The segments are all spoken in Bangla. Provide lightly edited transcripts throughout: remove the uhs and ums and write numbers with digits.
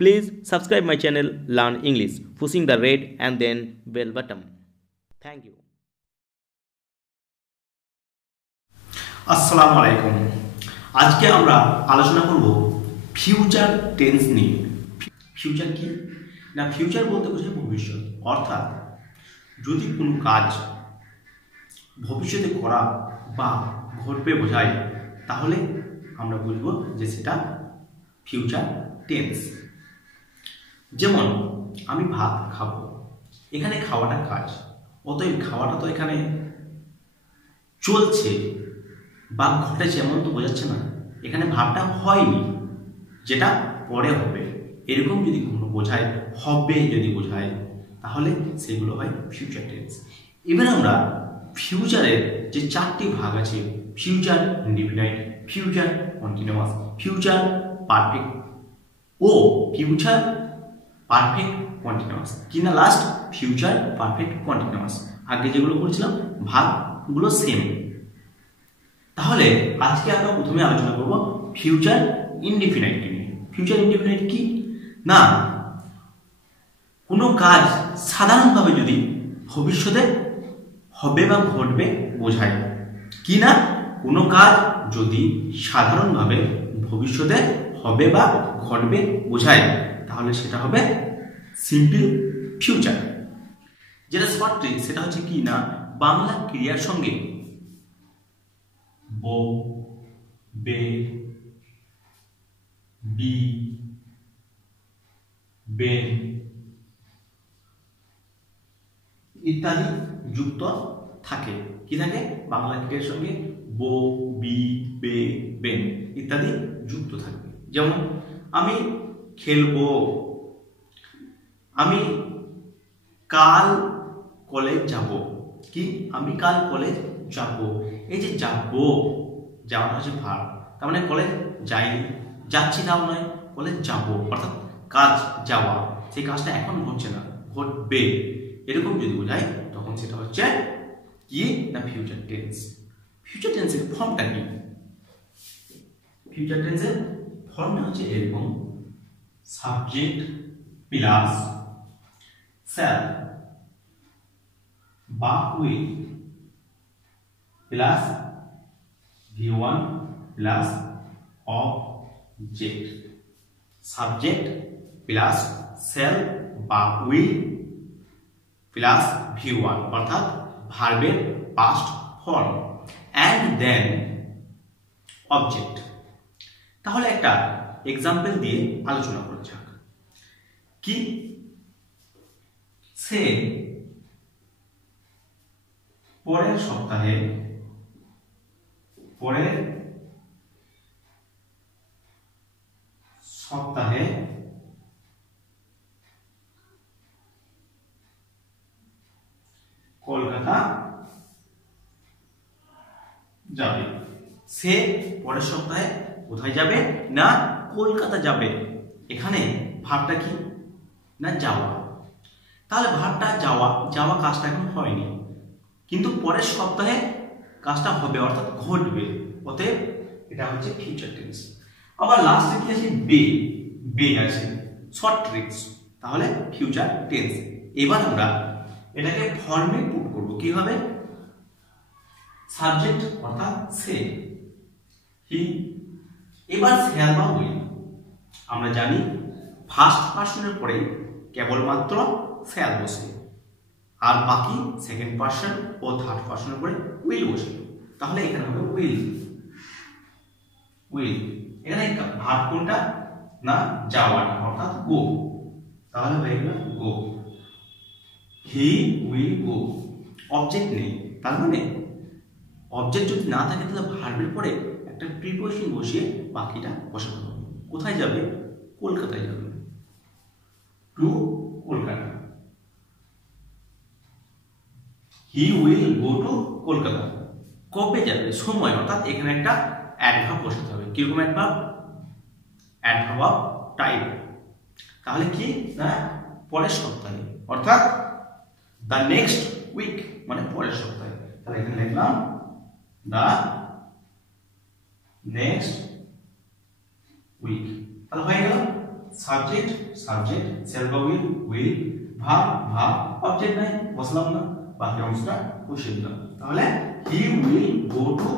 Please subscribe my channel Learn English, pushing the red and then bell button. Thank you. আসসালামু আলাইকুম। আজকে আমরা আলোচনা করব ফিউচার টেন্স নিয়ে। ফিউচার কি না, ফিউচার বলতে বোঝায় ভবিষ্যৎ, অর্থাৎ যদি কোনো কাজ ভবিষ্যতে করা বা ঘটবে বোঝায় তাহলে আমরা বলবো যে সেটা ফিউচার টেন্স। যেমন আমি ভাত খাবো, এখানে খাওয়াটা কাজ, অতএব খাওয়াটা তো এখানে চলছে বা ঘটেছে এমন তো বোঝাচ্ছে না, এখানে ভাবটা হয়নি, যেটা পরে হবে। এরকম যদি কোনো বোঝায়, হবে যদি বোঝায়, তাহলে সেগুলো হয় ফিউচার টেন্স। এবার আমরা ফিউচারের যে চারটি ভাগ আছে, future indefinite, future continuous, future perfect ও ফিউচার পারফেক্ট কন্টিনিউয়াস, কিনা লাস্ট ফিউচার পারফেক্ট কন্টিনিউয়াস। আগে যেগুলো বলছিলাম ভাগগুলো সেম। তাহলে আজকে আমরা প্রথমে আলোচনা করব ফিউচার ইনডিফিনাইট নিয়ে। ফিউচার ইনডিফিনাইট কি না, কোনো কাজ সাধারণভাবে যদি ভবিষ্যতে হবে বা ঘটবে বোঝায়, কি না, কোনো কাজ যদি সাধারণভাবে ভবিষ্যতে হবে বা ঘটবে বোঝায় তাহলে সেটা হবে সিম্পল ফিউচার। যেটা শর্ট ট্রিক সেটা হচ্ছে কি না, বাংলা ক্রিয়ার সঙ্গে বো, বে, বি, বেন ইত্যাদি যুক্ত থাকে। কি থাকে? বাংলা ক্রিয়ার সঙ্গে বো, বি, বে, বেন ইত্যাদি যুক্ত থাকবে। যেমন আমি খেলবো, আমি কাল কলেজ যাব, কি আমি কাল কলেজ যাব। এই যে যাবো, যাওয়াটা হচ্ছে ভার্ব, তার মানে কলেজ যাইনি, যাচ্ছি তাও নয়, কলেজ যাব, অর্থাৎ কাজ যাওয়া, সেই কাজটা এখন ঘটছে না, ঘটবে, এরকম যদি বোঝায় তখন সেটা হচ্ছে কি না ফিউচার টেন্স। ফিউচার টেন্সের ফর্মটা কি? ফিউচার টেন্সের ফর্মটা হচ্ছে এরকম, সাবজেক্ট প্লাস শ্যাল বা will plus V1 plus object. Subject plus shall বা উইল প্লাস V1 অর্থাৎ ভার্বের past form, and then object. তাহলে একটা এক্সাম্পল দিয়ে আলোচনা করা যাক। কি? সে পরের সপ্তাহে কলকাতা যাবে। সে পরের সপ্তাহে কোথায় যাবে না কলকাতা যাবে। এখানে ভাবটা কি না যাওয়া। তাহলে ভাবটা যাওয়া, যাওয়া কাজটা এখন হয়নি, কিন্তু পরের সপ্তাহে কাজটা হবে অর্থাৎ ঘটবে, অতএব এটা হচ্ছে ফিউচার টেন্স। আবার লাস্টে কি আছে? বে, বে আছে, শর্ট ট্রিক্স, তাহলে ফিউচার টেন্স। এবার আমরা এটাকে ফর্মে পুট করব। কি হবে? সাবজেক্ট অর্থাৎ সে, হি, এবার শ্যাল বা উইল। আমরা জানি ফার্স্ট পারসনের পরে কেবলমাত্র শ্যাল বসে, আর বাকি সেকেন্ড পারসন ও থার্ড পারসনের পরে উইল বসে। তাহলে এখানে হবে উইল, উইল। এখানে ভার্ব কোনটা না যাওয়াটা, অর্থাৎ গো, তাহলে হয়ে গেল গো, হি উইল গো। অবজেক্ট নেই, তার মানে অবজেক্ট যদি না থাকে তাহলে ভার্বের পরে একটা প্রিপোজিশন বসিয়ে বাকিটা বসাতে হবে। কোথায় যাবে? কলকাতায় যাবে, to Kolkata. He will go to Kolkata. কবে যাবে? সময়, অর্থাৎ এখানে একটা অ্যাডভার্ব বসাতে হবে। কিরকম অ্যাডভার্ব? Adverb of time. তাহলে কি না পরের সপ্তাহে, অর্থাৎ দ্য নেক্সট উইক, মানে পরের সপ্তাহে। তাহলে এখানে লিখলাম দ্য নেক্সট উইক। তাহলে হয়ে গেল সাবজেক্ট সাবজেক্ট সেলফ বা উইল ভার্ব ভার্ব অবজেক্ট নাই বসলাম না, বাকি অংশটা বসিয়ে দিলাম। তাহলে he will go to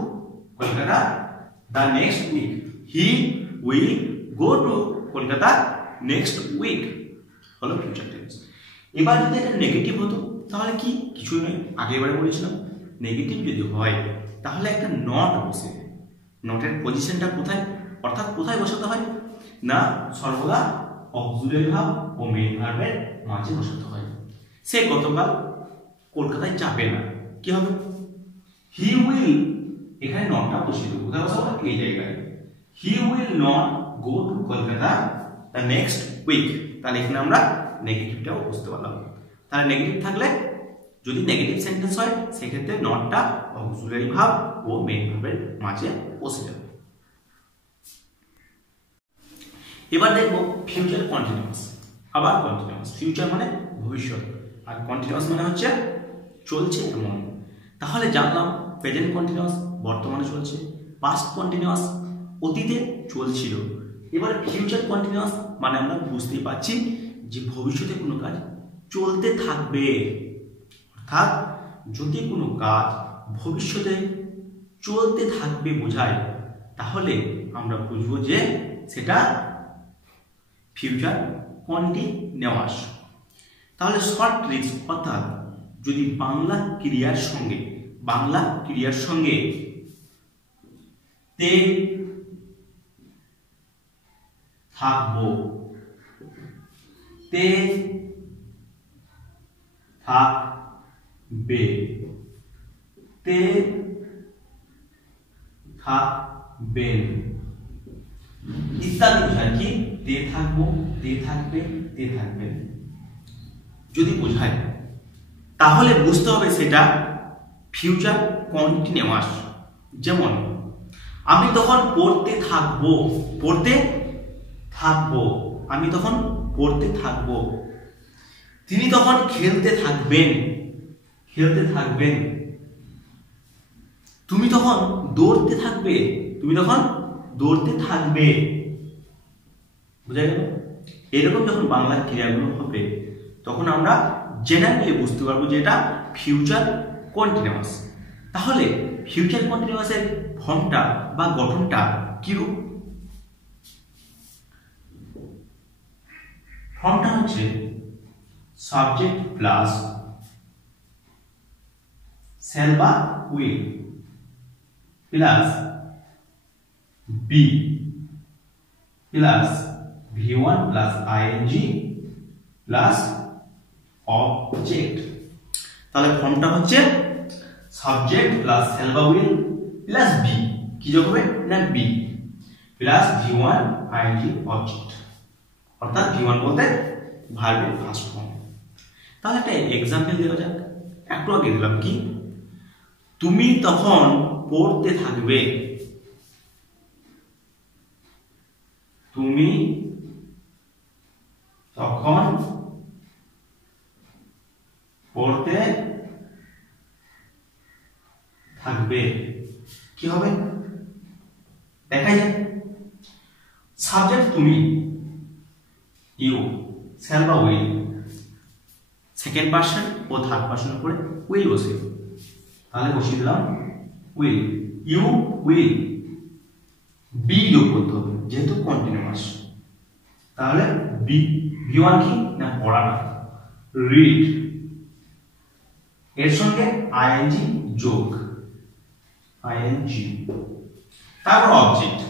Kolkata the next week, he will go to Kolkata next week হলো ফিউচার টেন্স। এবার যদি এটা নেগেটিভ হতো তাহলে কি, কিছুই নয়, আগেবারে বলেছিলাম নেগেটিভ যদি হয় তাহলে একটা নট বসে, নটের পজিশনটা কোথায়, অর্থাৎ কোথায় বসাতে হয় না, সর্বদা অক্সিলিয়ারি ভার্ব ও মেইন ভার্বের মাঝে বসাতে হয়। সে গতকাল কলকাতায় যাবে না, কি হবে, হি উইল, এখানে নটটা বসিয়ে দেবো, কোথায় বসাবো, এই জায়গায়, he will not go to Kolkata the next week. তাহলে এখানে আমরা নেগেটিভটাও বুঝতে পারলাম। তাহলে নেগেটিভ থাকলে, যদি নেগেটিভ সেন্টেন্স হয় সেক্ষেত্রে নটটা অক্সিলিয়ারি ভার্ব ও মেইন ভার্বের মাঝে বসে যাবে। এবার দেখবো ফিউচার কন্টিনিউয়াস। আবার কন্টিনিউয়াস, ফিউচার মানে ভবিষ্যৎ, আর কন্টিনিউয়াস মানে হচ্ছে চলছে এমন। তাহলে জানলাম প্রেজেন্ট কন্টিনিউয়াস বর্তমানে চলছে, পাস্ট কন্টিনিউয়াস অতীতে চলছিল। এবার ফিউচার কন্টিনিউয়াস মানে আমরা বুঝতেই পারছি যে ভবিষ্যতে কোনো কাজ চলতে থাকবে, অর্থাৎ যদি কোনো কাজ ভবিষ্যতে চলতে থাকবে বোঝায় তাহলে আমরা বুঝবো যে সেটা ফিউচার কন্টিনিউয়াস। তাহলে শর্ট ট্রিক্স, অর্থাৎ যদি বাংলা ক্রিয়ার সঙ্গে তে থাকবো, তে থাকবে, তে থাকবেন ইত্যাদি বোঝায় কি, তে থাকবো, তে থাকবে, তে থাকবেন যদি বোঝায় তাহলে বুঝতে হবে সেটা ফিউচার কন্টিনিউয়াস। যেমন আমি তখন পড়তে থাকবো, পড়তে থাকবো, আমি তখন পড়তে থাকবো, তিনি তখন খেলতে থাকবেন, খেলতে থাকবেন, তুমি তখন দৌড়তে থাকবে, তুমি তখন দৌড়তে থাকবে, বুঝা গেল? এরকম যখন বাংলা ক্রিয়াগুলো হবে তখন আমরা জেনারেলি বুঝতে পারবো যে এটা ফিউচার কন্টিনিউয়াস। তাহলে ফিউচার কন্টিনিউয়াসের ফর্মটা বা গঠনটা কিরূপ? ফর্মটা হচ্ছে সাবজেক্ট প্লাস শ্যাল বা will plus be plus V1 plus ing plus object. তাহলে ফর্মটা হচ্ছে সাবজেক্ট প্লাস শ্যাল বা উইল প্লাস বি, কি যোগ হবে না B, plus V1 ing object, অর্থাৎ V1 বলতে ভার্বের ফার্স্ট ফর্ম। তাহলে একটা এক্সাম্পল দেওয়া যাক, একটু আগে দিলাম কি, তুমি তখন পড়তে থাকবে, তুমি তখন পড়তে থাকবে, কি হবে দেখা যায়, সাবজেক্ট তুমি, ইউ, শ্যাল বা উইল, সেকেন্ড পারসন ও থার্ড পারসন উপরে উইল বসে, তাহলে বসিয়ে দিলাম উইল, ইউ উইল, বি যোগ করতে হবে যেহেতু কন্টিনিউয়াস, তাহলে বি, V1 কি না পড়াটা, রিড, এর সঙ্গে ing যোগ, ing, তারপর অবজেক্ট,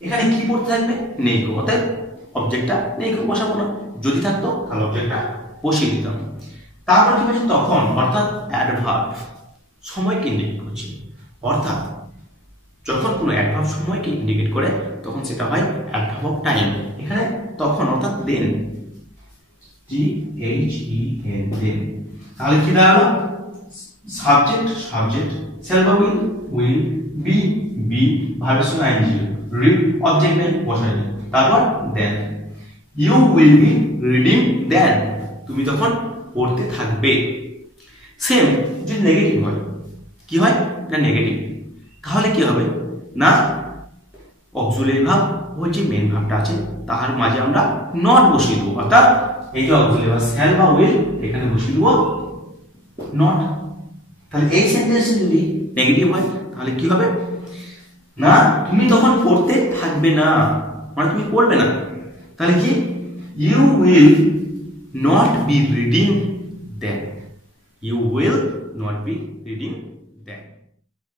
এখানে কি পড়তে থাকবে নেই, অতএব অবজেক্টটা নেই বসাবো না, যদি থাকতো তাহলে অবজেক্টটা বসিয়ে দিতাম। তারপর কি বলছে তখন, অর্থাৎ অ্যাডভার্ব, সময়কে ইন্ডিকেট করছে, অর্থাৎ যখন কোনো অ্যাডভার্ব সময়কে ইন্ডিকেট করে তখন সেটা হয় অ্যাডভার্ব অফ টাইম। এখানে তখন অর্থাৎ দেন, THEN, দেন। তাহলে কি দাঁড়ালো, সাবজেক্ট সাবজেক্ট, শ্যাল বা উইল উইল, বি বি, ভার্বের সঙ্গে ing, রিড, অবজেক্ট নেই বসাই, তারপর দেন, ইউ উইল বি রিডিং দেন, তুমি তখন পড়তে থাকবে। সেম যদি নেগেটিভ হয়, কি হয় না নেগেটিভ, তাহলে কি হবে না অক্সিলিয়ারি ভার্ব ওই যে মেন ভাবটা আছে তার মাঝে আমরা নট বসিয়ে দেবো, অর্থাৎ এই যে অক্সিলারি ভার্ব শ্যাল বা উইল এখানে বসিয়ে দেবো নট। তাহলে এই সেন্টেন্স যদি নেগেটিভ হয় তাহলে কি হবে না, তুমি তখন পড়তে থাকবে না, মানে তুমি পড়বে না। তাহলে কি you will not be reading then, you will not be reading